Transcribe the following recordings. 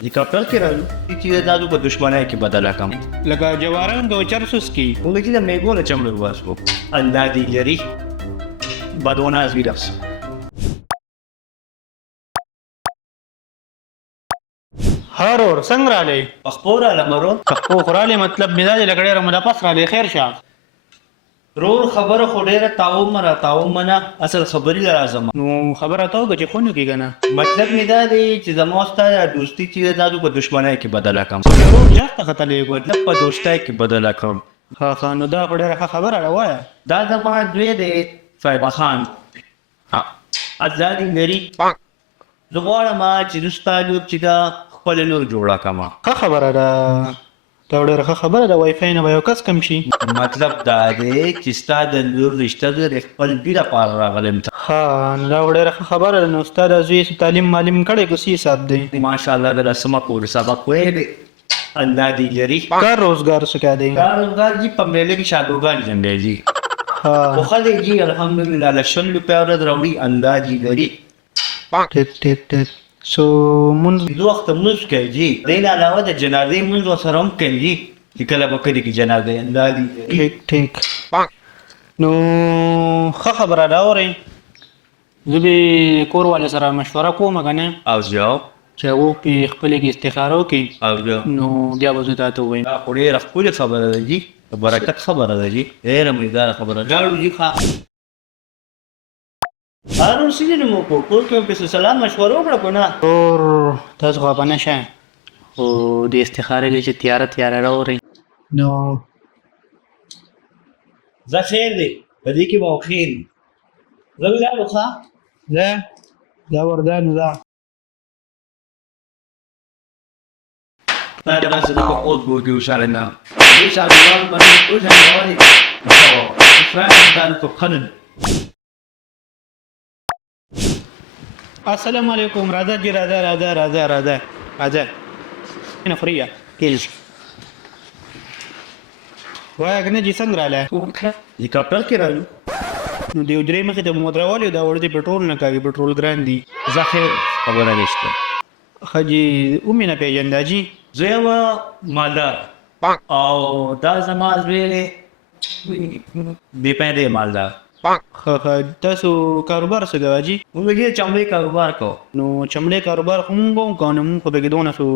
هلیکاپټر کې راځو چې دا په دشمنۍ کې بدله کړم لکه جواران د چرسوس کې موږ چې د میګو نه چمړو واسو الله دې لري بدوناز ویډاس هر اور څنګه را لې اخبار علمرو خو خراله مطلب مزاج لګړې را مده پس را لې خیر شه رور خبره خو ډیره تاو منه اصل خبري لازم نو خبره تاو چې خونو کې کنه مطلب می دا دی چې زموږ سره دوستی چې دا په دشمنۍ کې بدله کړم جاته خطلې ګو مطلب په دوستۍ کې بدله کړم ها نو دا ډیره خبره راوایه دا زما دوی دی فایدا خان ازادي لري زه غواړم چې دوستانو چې دا خپل نور جوړه کما خبره ده دا ډیره خبره ده وای فای نه به یو کس کم شي مطلب دا دی چې ستا د نور رشته د خپل بیره پار راغلم ها نو دا ډیره خبره ده نو استاد ازوی تعلیم معلم کړي کو سی حساب دی ماشاءالله د سم کور سبق وې الله دې لري کار روزګار څه دی کار روزګار جی په مېله کې شاګردان جنډې جی ها خو خدای جی الحمدلله لشل په اورد راوړي الله دې لري ټټ سو مونږ د وخت موږ کوي جی دین علاوه د جنازې موږ سره هم کوي چې کله به کړي کې جنازې الله دې ټیک نو خبره دا اوري زه به کور والے سره مشوره کوم کنه او ځو چې و په خپل کې استخاره وکي او ځو نو بیا به زه تاسو وایم دا خو ډېره ښکلې خبره ده جی برکت خبره ده جی ډېره مزدار خبره لاړو جی ښه هارون سیدنه مو کو کې په سلام مشوره وکړه کنه اور تاسو خو باندې شه او د استخاره کې چې تیار راوړي نو زه خیر دی په دې کې مو خیر زه لاړو ښه دا وردان دا دا راځي د اوس ګورګي وشارنه دې شاګردان باندې اوس هغه فرانس په خنن السلام علیکم راځه جی راځه نه فریا کېږي وای کنه جی څنګه رااله هلیکاپټر کې راځو نو دیو درې مخې ته مودراوالې دا ورته پټرول نه کوي پټرول ګران دي ځخه خبره نشته خجی اومینه پیژنده جی زه مالدار او دا زما زوی BePaidy Maldar تاسو کاروبار څه کوي جی موږ یې چمړې کاروبار کوو نو چمړې کاروبار کوم کوم خو به دونه سو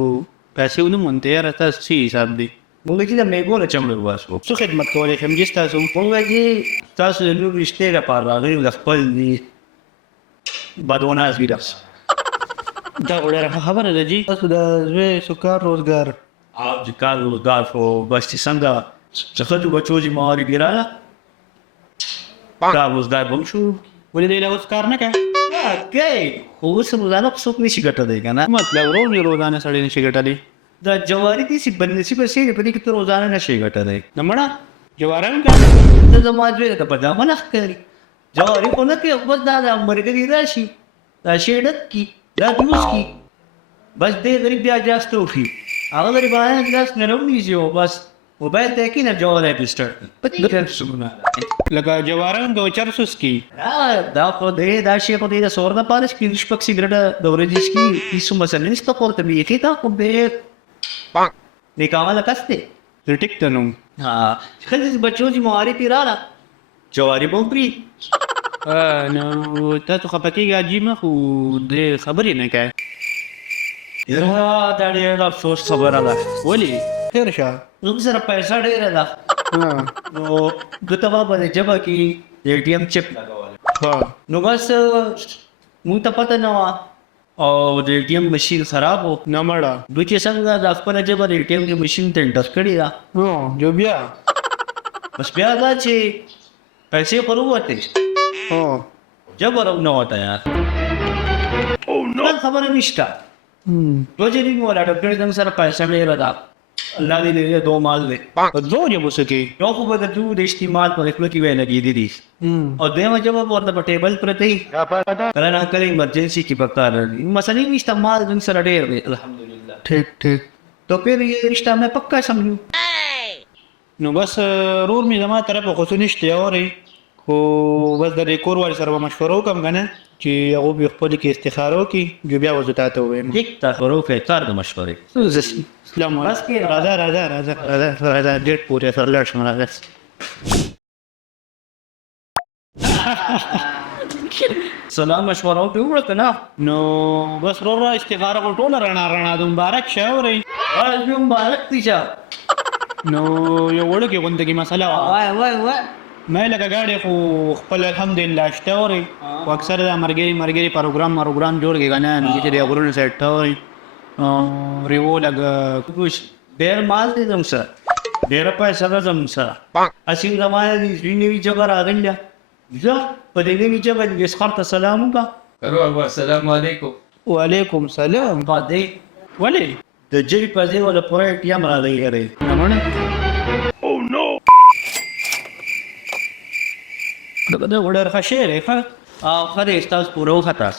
پیسې ونه مونته یا تاسو سی حساب دی موږ چې د میګو نه چمړې واسو څه خدمت کولای شم جی تاسو موږ یې تاسو د نور رشته لپاره راغلي د خپل دی بدوناز ویډاس دا ډیره خبره ده جی تاسو د زوی سکار روزګار او د کار روزګار خو بس چې څنګه څه ته بچو چې مهاري ګرانه کار روزګار بم شو ولې دی له اوس کار نه کوي اوکې خو اوس روزانه په څوک نشي ګټلی که نه مطلب روزانه سړی نشي ګټلی دا جواري دي چې بدنصیبه شی دی په دې کې ته روزانه نشي ګټلی د مړه جواران کا ته زما زوی ته په جامه نه ښکاري جواري خو نه کوي بس دا د ملګري راشي دا شی ډک کي دا جوس کی بس دې غریب بیا جاسته وکړي هغه غریبان ګلاس نه راونیسي او بس موبایل ته کې نه جوړه پسټر پته څنګه لکه جواران د چرسوس کی دا خو دې دا شی خو دې د سور نه پاره کې شپک سیګریټ د ورځې کې هیڅ مسله نشته پورته می کې تا خو دې نکاله کسته ټیک ته نو ها خلک بچو چې مهاري پیراله جواري بومپری نو تاسو خپکیږي عجیب خو دې خبرې نه کوي دا ډېر افسوس خبره ده ولی خیر شه زموږ سره پیسې ډېره ده نو دته په دې جبه کې ATM چپ لګول نو بس موږ ته پته نه وه او د ATM مشین خراب و نه مړه دوی چې څنګه د خپله جبه د ATM کې مشین ته انټر کړې ده جو بیا بس بیا دا چې پیسې پر ووتې جبه نه وته یار خبره نشته روزې مو ولا ډاکټر څنګه سره پیسې ډېره ده الله دې دې دو مال دې زه یې وسکي یو خو به د دوی د استعمال په خپل کې وای لګې دي او دیمه جواب ورته په ټیبل پرته کله نه کله ایمرجنسي کې پکار مثلا نشته مال دې سره ډېر دی الحمدلله ٹھیک تو پھر یہ رشتہ میں پکا سمجھوں نو بس رور می زما طرف خو نشته اوري خو بس د کور والے سره مشوره وکم کنه چې هغه به خپل کې استخاره وکړي جو بیا وځو ته وایم دیک تا خروفه کار د مشورې اسلام بس کې راځه ډېر پورې سره لاړ شم راځه سلام مشوره وکړه کنه نو بس را استخاره کو ټوله رڼا د مبارک شاوري راځو مبارک دي چا نو یو وړو کې غونډه کې مسله وای مې لکه گاډي خو خپل الحمدلله شته اوري او اکثر د مرګري پروګرام جوړ کې غنه چې د غرونو سیټ اوري ریو لګ کوش ډېر مال دې زم سره ډېر پیسې زم سره اسیم زمانه دې ویني جګر راغلی ځه په دې ویني جګر دې سخت سلام وکړه السلام علیکم وعلیکم سلام باندې ولې د جې په دې ولا پروژه یم راغلی دا وړر خشه ری ښه او خره استاس پورو خطا